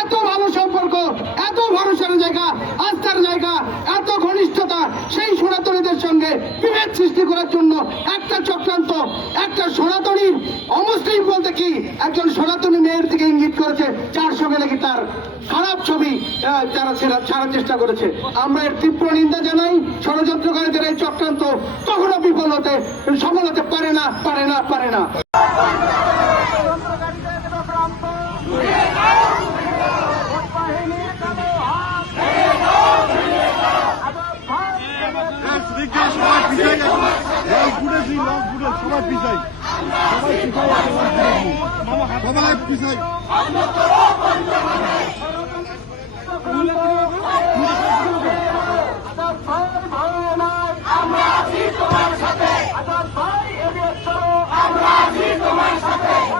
এত ভালো সম্পর্ক, এত ভরসার জায়গা, আস্থার জায়গা, এত ঘনিষ্ঠতা, সেই সনাতনীদের সঙ্গে বিভেদ সৃষ্টি করার জন্য একটা চক্রান্ত, একটা সনাতনীর অমুসলিম বলতে কি একজন সনাতনী মেয়ের দিকে ইঙ্গিত করেছে, যার সঙ্গে নাকি তার খারাপ ছবি তারা ছাড়ার চেষ্টা করেছে। আমরা এর তীব্র নিন্দা জানাই। ষড়যন্ত্রকারীদের এই চক্রান্ত কখনো সফল হতে পারে না, পারে না, পারে না। আমরা আছি তোমার সাথে।